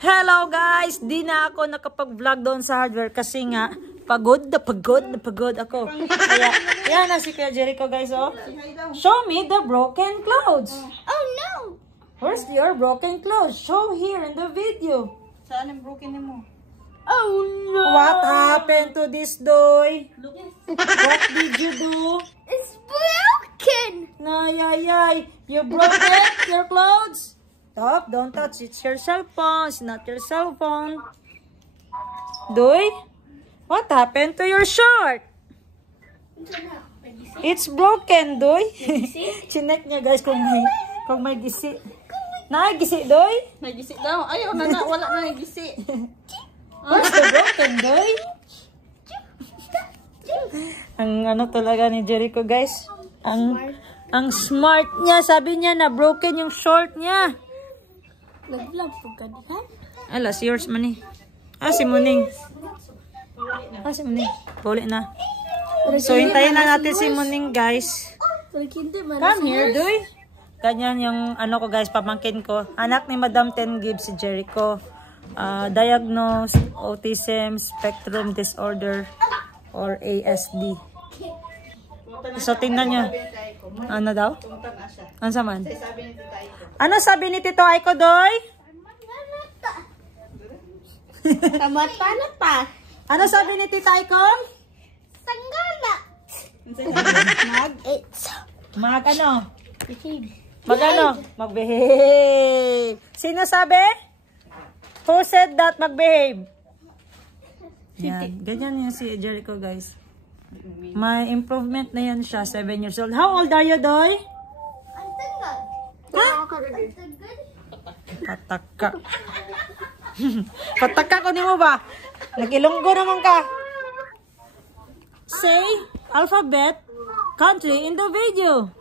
Hello guys! Di na ako nakapag-vlog doon sa hardware kasi nga pagod na pagod ako. Kaya yan na si Kuya Jericho guys, oh. Show me the broken clothes. Oh no! Where's your broken clothes? Show here in the video. Saan ang broken mo? Oh no! What happened to this doy? What did you do? It's broken! Nay, you broke your clothes? Stop, don't touch. It's your cell phone. It's not your cell phone. Doy, what happened to your shirt? It's broken, Doy. Chinek niya guys kung may gisi. Gisi, Doy? Nagisi daw. Ayaw na, wala na nagisi. What's the broken, Doy? Ang ano talaga ni Jericho guys. Ang smart niya. Sabi niya na broken yung short niya. Nag-vlog po ka dihan? Ala, si yours man eh. Si Muning. Si Muning. Buli na. So, hintayin na natin si Muning, guys. Come here, Doy. Ganyan yung, ano ko, guys, pamangkin ko. Anak ni Madam Ten Gibbs, si Jericho. Diagnosed Autism Spectrum Disorder or ASD. So, tingnan nyo. Ano daw? Ano saman? Ano sabi ni Tito Aiko, Doy? Tamata na pa. Ano sabi ni Tita Aiko? Sanggala. Mag ano? Mag ano? Mag-behave. Sino sabi? Who said that mag-behave? Yan. Ganyan yan si Jericho, guys. May improvement na yan siya. 7 years old. How old are you, Doy? I'm single. Ha? I'm single. Pataka. Pataka ko ni mo ba? Nag-Ilonggo naman ka. Say alphabet country in the video.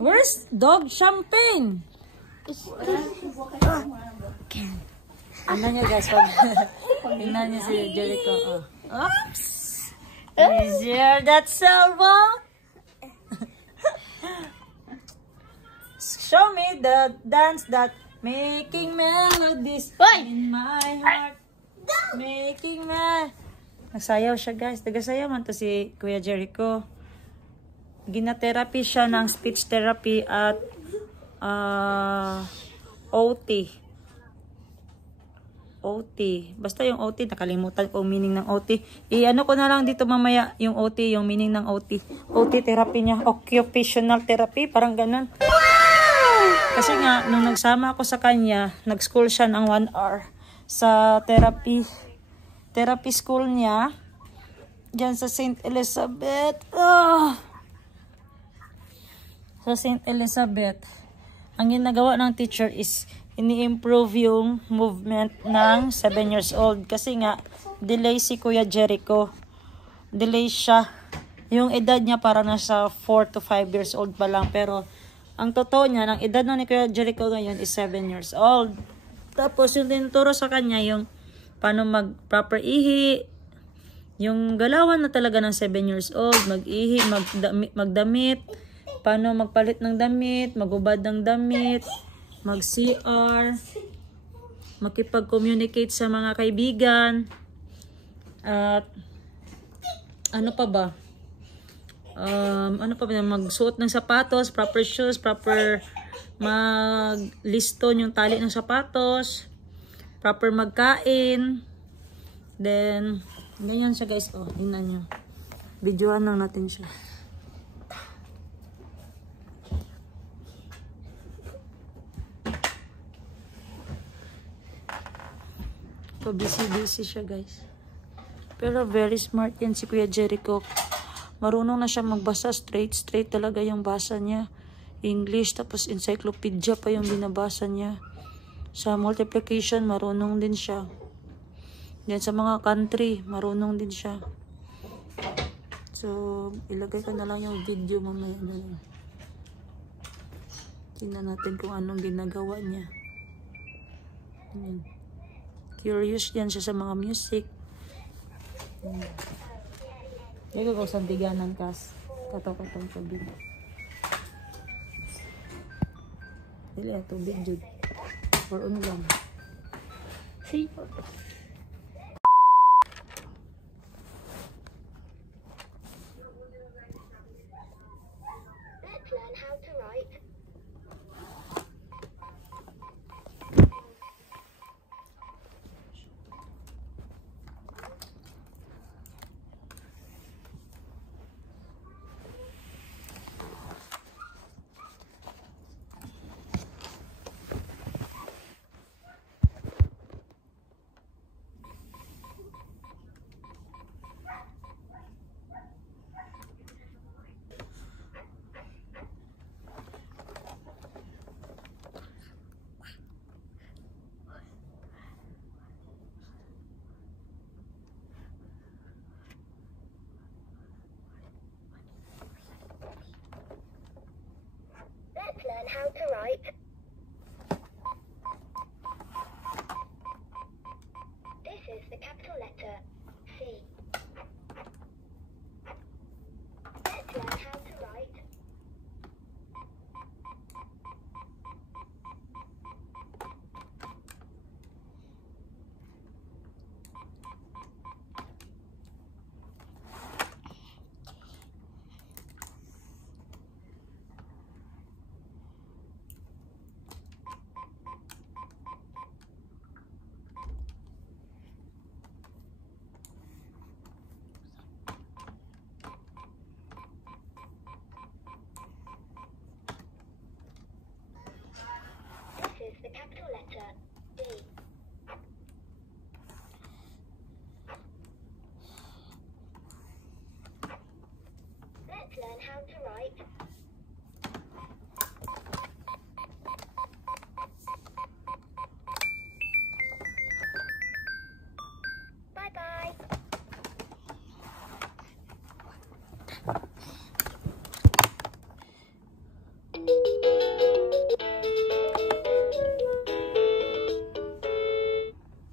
Where's dog champagne? Ano niya guys? Tingnan niya si Jericho. Oops! Is here that cell phone? Show me the dance that making melodies in my heart. Making Nagsayaw siya guys. Nagasayaw man to si Kuya Jericho. Gina-therapy siya ng speech therapy at OT. Basta yung OT, nakalimutan ko meaning ng OT. I-ano ko na lang dito mamaya yung OT, yung meaning ng OT. OT therapy niya, occupational therapy, parang ganun. Kasi nga, nung nagsama ako sa kanya, nag-school siya ng 1 hour sa therapy school niya. Diyan sa St. Elizabeth. Sa St. Elizabeth. Ang ginagawa ng teacher is ini-improve yung movement ng 7 years old. Kasi nga, delay si Kuya Jericho. Delay siya. Yung edad niya para nasa 4 to 5 years old pa lang. Pero, ang totoo niya, ang edad ni Kuya Jericho ngayon is 7 years old. Tapos, yung tinuturo sa kanya, yung paano mag-proper ihi, yung galawan na talaga ng 7 years old, mag-ihi, magdamit, paano magpalit ng damit, magubad ng damit, mag-CR, makipag-communicate sa mga kaibigan, at ano pa ba? Magsuot ng sapatos, proper shoes, proper magliston yung tali ng sapatos, proper magkain, then, ganyan siya guys, tingnan nyo. Videoan lang natin siya. Busy siya guys. Pero very smart yan si Kuya Jericho. Marunong na siya magbasa, straight talaga yung basa niya. English, tapos encyclopedia pa yung binabasa niya. Sa multiplication, marunong din siya. Yan sa mga country, marunong din siya. So, ilagay ko na lang yung video mamaya na lang. Tingnan natin kung anong ginagawa niya. Curious yan siya sa mga music. Hindi ko sandiganan kas. Kato-katong tubig. Dili, tubig jud. For ano lang. See? Let's learn how to write. Let's learn how to write. This is the capital letter C. Let's learn how to write. This is the capital letter D. Let's learn how to write. Bye-bye.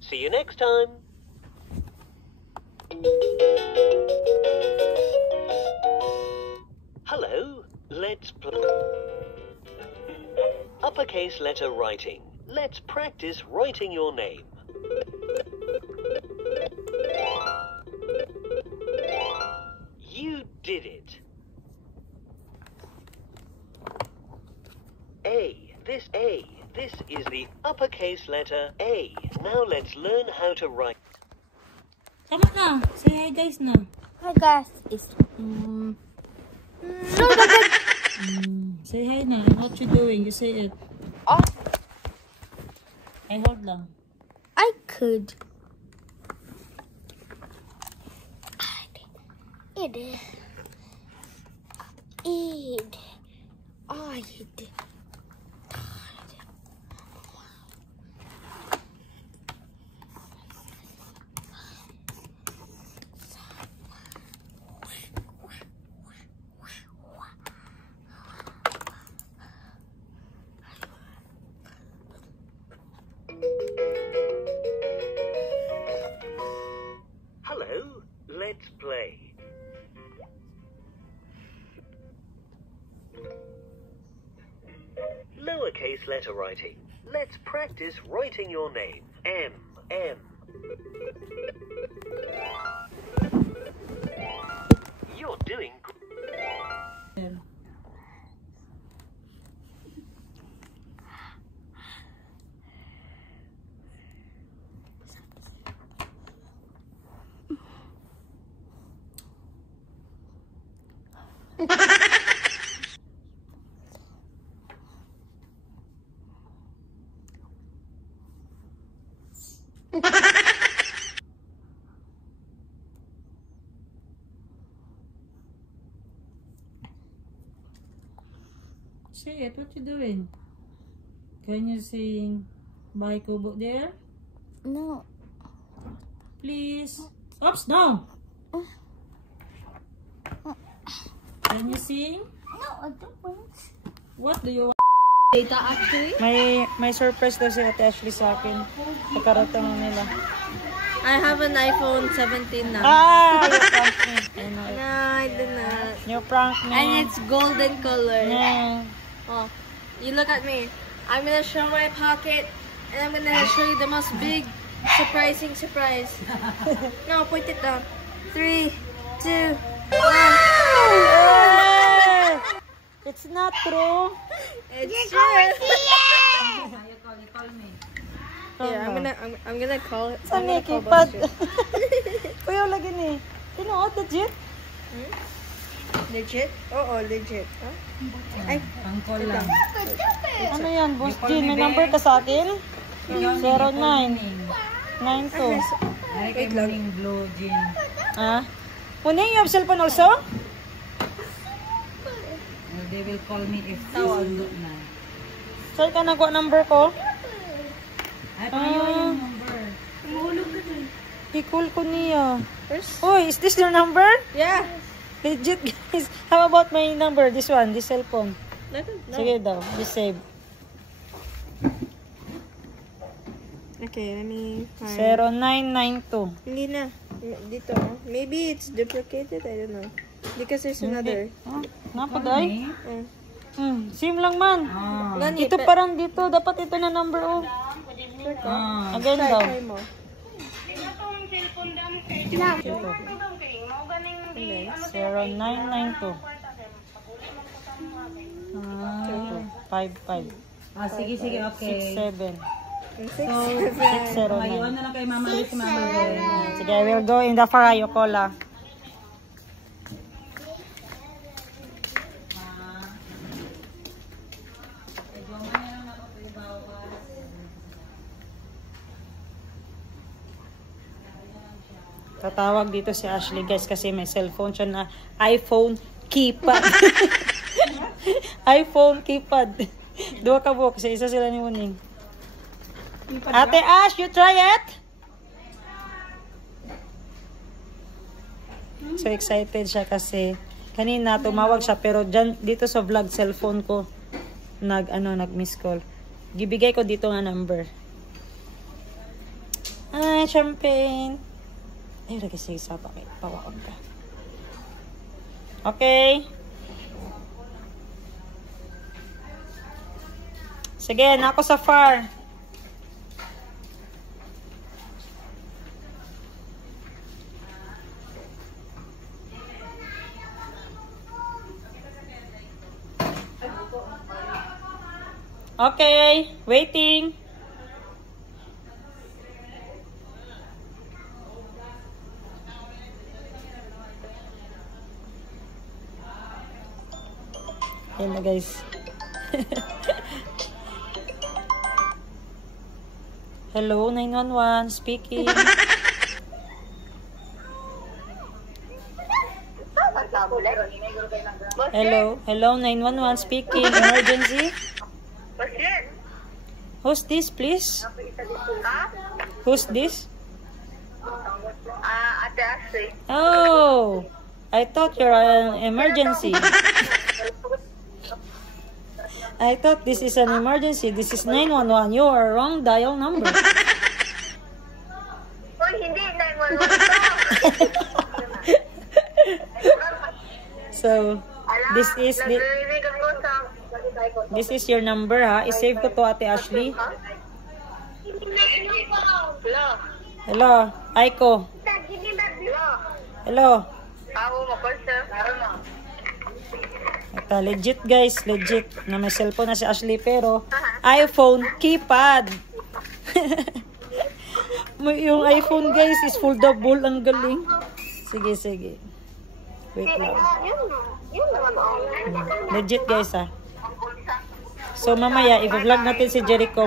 See you next time. Hello, let's play. Uppercase letter writing. Let's practice writing your name. You did it. This is the uppercase letter A. Now let's learn how to write. Tama na. Say hi guys na. Hi guys, it's Say hi na. What you doing? You say it. oh, I hold lang. I could. Hello, let's play. Lowercase letter writing. Let's practice writing your name. M. You're doing great. Say it. What you doing? Can you sing Bye Kubo there? No. Please. Oops, no. Can you sing? No, I don't want. What do you want? Data actually? May surprise daw si Ate Ashley sa akin. Sa karating nila. I have an iPhone 17 now. Ah! prank me. I know it. No, I did not. You prank me. And it's golden color. Yeah. Oh, you look at me. I'm gonna show my pocket, and I'm gonna show you the most big, surprising surprise. No, point it down. 3, 2, 1. Hey! It's not true. It's true. Yeah, I'm gonna call it. Saan ni kipad? Kuya lagi ni. Tinuod legit? Legit? Oo, legit. Huh? Ay, Angkol lang. Ano yan, Boss Jean? May number ka sa akin? 0992. Ay, kay Morning Blue, Jean. Ah? Kuning, you have cellphone also? They will call me if sundo na. Saan ka nagwa number ko? Ay, payo yung number. I-call ko niya. first? Uy, is this your number? Yeah. Legit, guys. How about my number? This one, this cellphone. No. Sige daw, this save. Okay, let me find. 0992. Hindi na. Dito. Maybe it's duplicated. I don't know. Because there's another. Ah, napaday? Oh. Same lang man. Ah. Gani, Ito parang dito. Dapat ito na number, oh. Ah. Again daw. Try mo. Okay. 0992. 55. Ah, sige, okay. 67. So, 609. Mayuan na lang kay Mama ulit si Mama Gwen. Sige, I will go in the Farayo Cola. Tatawag dito si Ashley, guys, kasi may cellphone siya na iPhone keypad. iPhone keypad. Dua ka buhok, kasi isa sila ni Muning. Ate Ash, you try it? So excited siya kasi kanina tumawag siya pero dito sa vlog cellphone ko nag-miss call. Gibigay ko dito nga number. Ay, champagne. Ay, lagi sige sa bakit. Pawakon ka. Okay. Sige, na ako sa far. Okay, waiting. Ayan na, guys. Hello, 911 speaking. Hello, 911 speaking. Emergency. Who's this, please? Who's this? Ate Ashley. Oh, I thought you're an emergency. I thought this is an emergency. This is 911. You are wrong dial number. Uy, hindi. 911 to. So, this is your number, ha? I-save ko to, Ate Ashley. Hello. Hello, Aiko. Hello. Ito, legit, guys. Legit. Na may cellphone na si Ashley, pero iPhone keypad. Yung iPhone, guys, is foldable. Ang galing. Sige, sige. Wait lang. Legit, guys, ha. So, mamaya, i-vlog natin si Jericho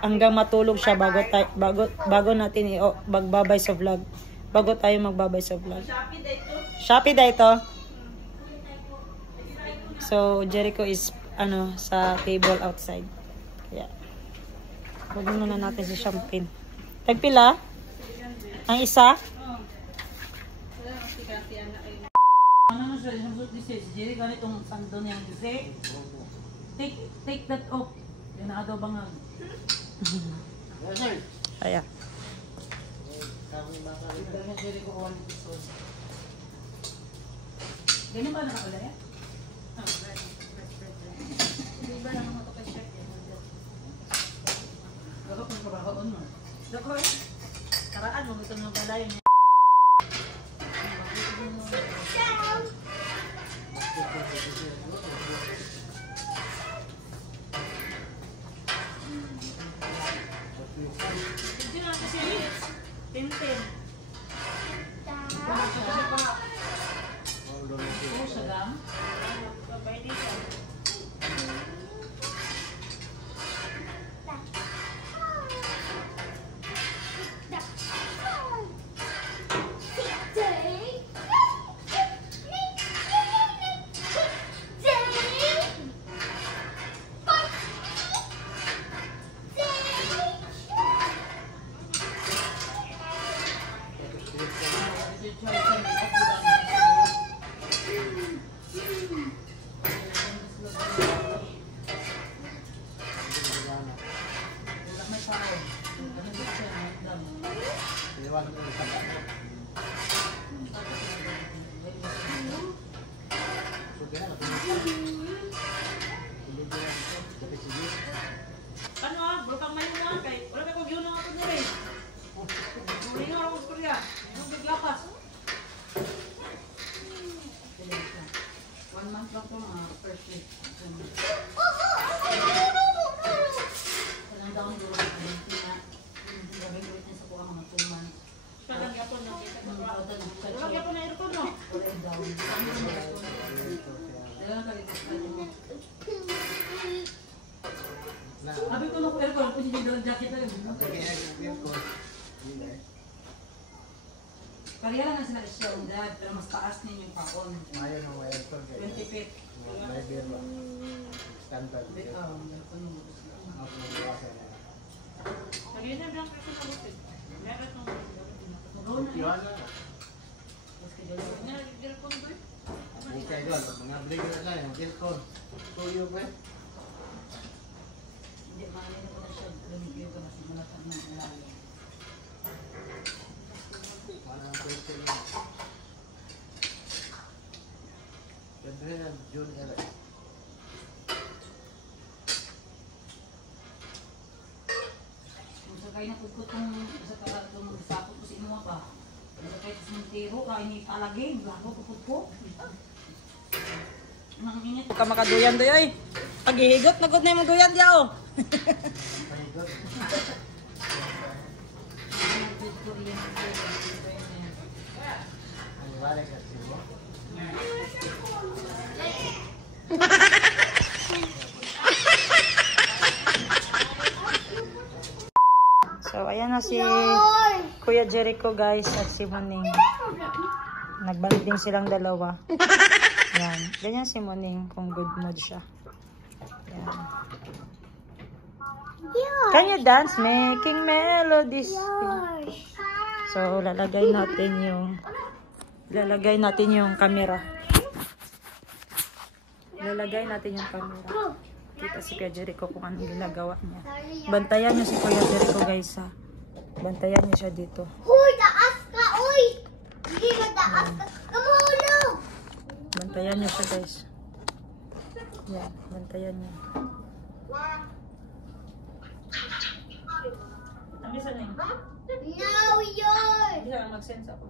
hanggang matulog siya bago natin magbabay sa vlog. Bago tayo magbabay sa vlog. Shopee da ito. So, Jericho is, sa table outside. Yeah. Huwag muna natin si champagne. Tagpila? Ang isa? Ano siya, si Jerry, ganitong sando niya yung gisi. Take that off. Yan na daw bangag. Ayan. Dahil Jericho 1 episode. Ganyan ba nakakala yan? Hindi ba lang ako kay chef? Baka kung kabahoon mo. Dako eh. Karaan mo gusto ng palayo niya. Hindi na kasi Tintin. Oo, siya lang. Babay dito. Ano ah, bukang may mga kay wala kay kog yun nga to dire. Uri nga ako Korea. Yung biglapas. 1 month lang po mga first week. Walang down doon. Argentina. Gabing ulit na sa kuha mga 2 months. Kalang yapon na kita ko. Wala Wala yapon na aircon no. down. Dala na kalit sa mo. Sabi ko nung aircon, kung hindi doon jacket na rin. Kaya lang sila isya ang dad, pero mas taas din yung pakon. 20 feet. Sabi na blank kasi sa butit. Meron tong Magawa na. na aircon ba? Hindi, mahalin ko na siya. Lumipyo ka na simulatag ng ilalim. Kung sakay na kukot kong sa karatong sakot ko sa inuwa pa. Kung sakay ko sa Montero, kain ni Palagay, gago kukot ko. Nang init. Ka makaduyan doy ay. Paghihigot na gud na yung duyan diya oh. So ayan na si Kuya Jericho guys at si Moning. Nagbanding silang dalawa. Yan. Ganyan si Moning kung good mood siya. Yan. Can you dance? Making melodies. So lalagay natin yung camera. Lalagay natin yung camera. Kita si Kuya Jericho kung anong ginagawa niya. Bantayan niyo si Kuya Jericho guys ha. Bantayan niyo siya dito. Uy, taas ka, uy! Hindi ka taas ka. Kamulog! Bantayan niyo siya guys. Yan, bantayan niyo. Ang isa na yun. No, yun! Hindi lang mag-sense ako.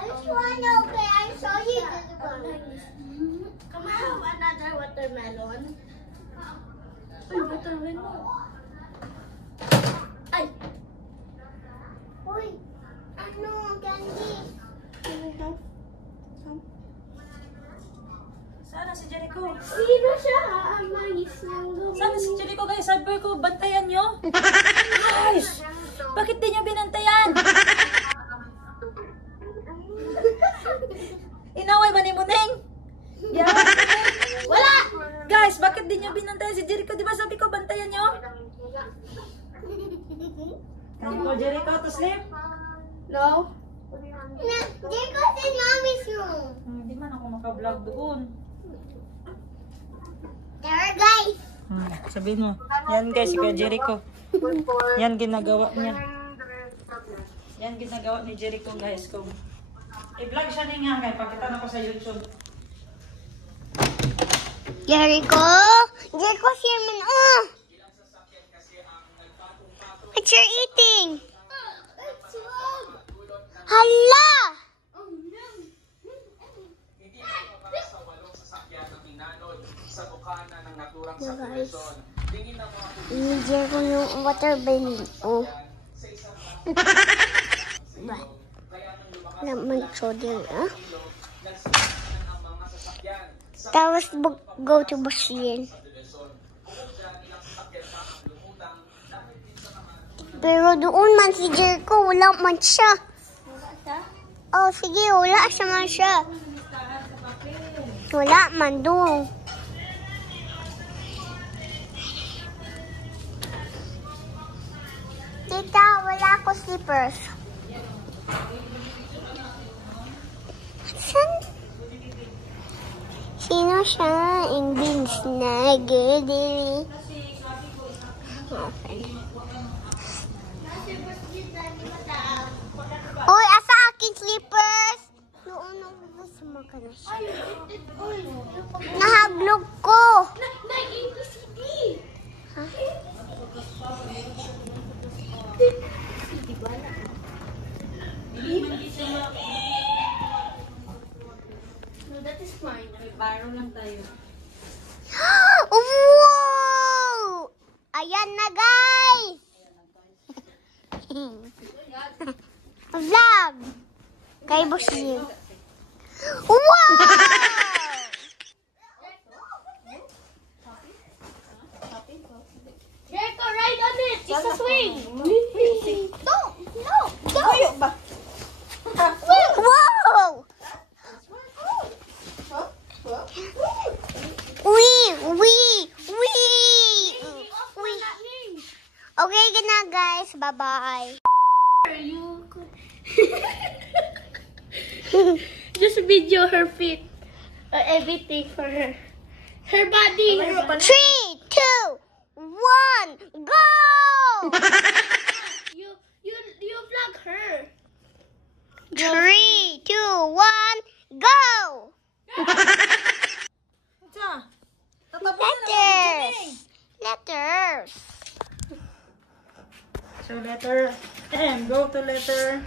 This one okay. I'm sorry. Come on, another watermelon. Ay, watermelon. Ay! Uy! Ano? Candy? Sana si Jericho? Sino siya? Amayis ng gumi. Sana si Jericho guys? Sabi ko, bantayan nyo. Guys! Bakit di nyo binantayan? Inaway ba ni Muning? Yeah. Wala! Guys, bakit di nyo binantayan si Jericho? Di ba sabi ko bantayan nyo? Go, Jericho, to sleep. No? Jericho in mommy's room. Hindi man ako maka-vlog doon. There, guys. Sabihin mo. Yan guys, si Kuya Jericho. Yan ginagawa niya. Yan ginagawa ni Jericho guys. Kung i-vlog siya ni nga guys, pakita na ko sa YouTube. Jericho? Jericho's here, man. Oh! What you're eating? Hala! Guys, inigyan ko yung water belly. Oh. Naman sodium, ah? Tapos go to Bashir. Pero doon man si Jericho, wala man siya. Oh, sige, wala siya man siya. Wala man doon. Tita, wala ko slippers. San? Sino siya? English na gede. Uy, asa aking slippers? Doon ako sa mga na siya. Nahablog ko. Ha? No, that is mine. Baro lang tayo. Wow! Ayan na, guys! Vlog! Kay Bashir. Wow! Jericho, ride on it! It's a swing! Don't! No! Don't! Wow! Wee! Okay, good na, guys. Bye-bye. Just video her feet. Everything for her. Her body. 3, 2, 1, go! You vlog her. 3, 2, 1, go! Letters. So letter M. Go to letter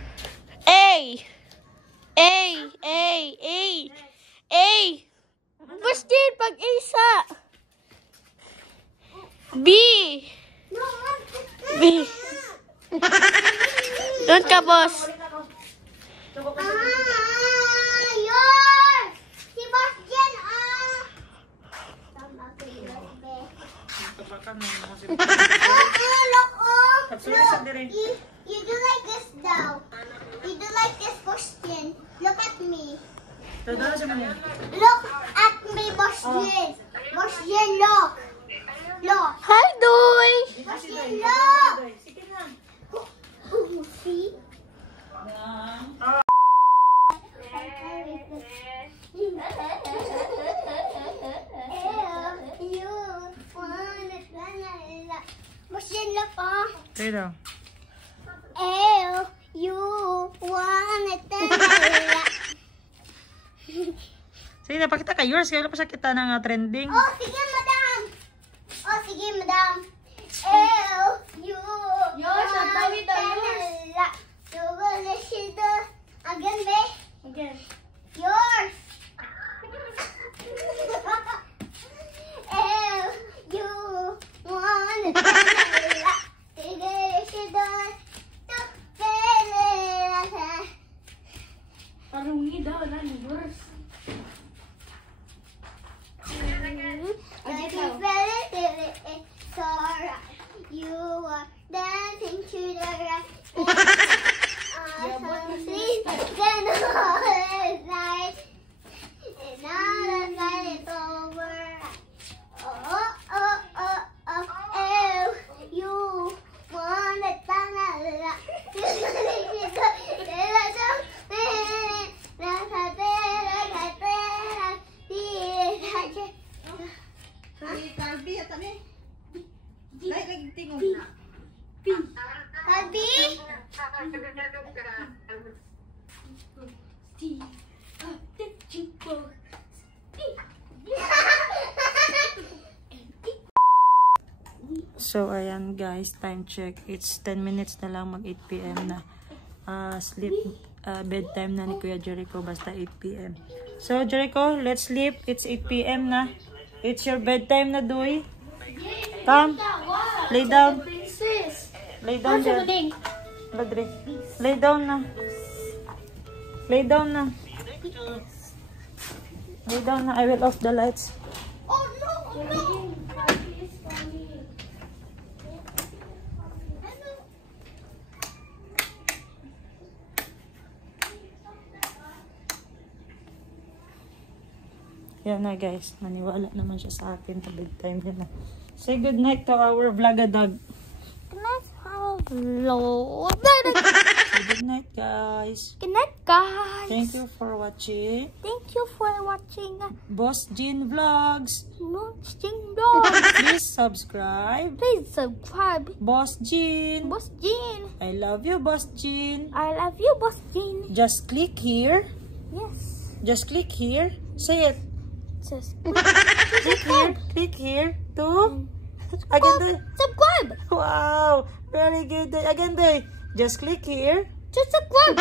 A. Basta pag isa. B. Doon ka, boss. Yours! Si Boss Jen, Look, you do like this now. You do like this, Boss Jen. Look at me. Look at me, Boss Jen. Boss Jen, look. Look. Hi, Doy. Boss Jen, look. See? Boss Jen, look, oh. Say daw. You wanna Sige na, pakita ka yours. Kaya wala pa siya kita ng trending. Oh, sige, madam. Yours, ang tawid daw, Again, be. Again. Yours. You wanna Parungi daw, yours. So, ayan guys, time check. It's 10 minutes na lang, mag 8 p.m. na. Bedtime na ni Kuya Jericho, basta 8 p.m. So, Jericho, let's sleep. It's 8 p.m. na. It's your bedtime na, Duy. Come. Lay down. Lay down dyan. Ladre. Lay down na. Lay down na. Lay down na. I will off the lights. Oh no! Yan na guys, maniwala naman siya sa akin sa bedtime niya na. Say good night to our vlog-a-dog. Good night, hello. Say good night guys. Good night, guys. Thank you for watching Thank you for watching Boss Jean Vlogs. Watching Dog. Please subscribe. Please subscribe. Boss Jean. Boss Jean. I love you, Boss Jean. I love you, Boss Jean. Just click here. Yes. Just click here. Say it. Just Click here. Click here to again. Day. subscribe. Wow, very good. Day. Again, day. Just click here. Just subscribe.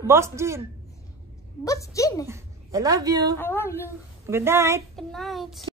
Boss Jean. Boss Jean. I love you. I love you. Good night. Good night.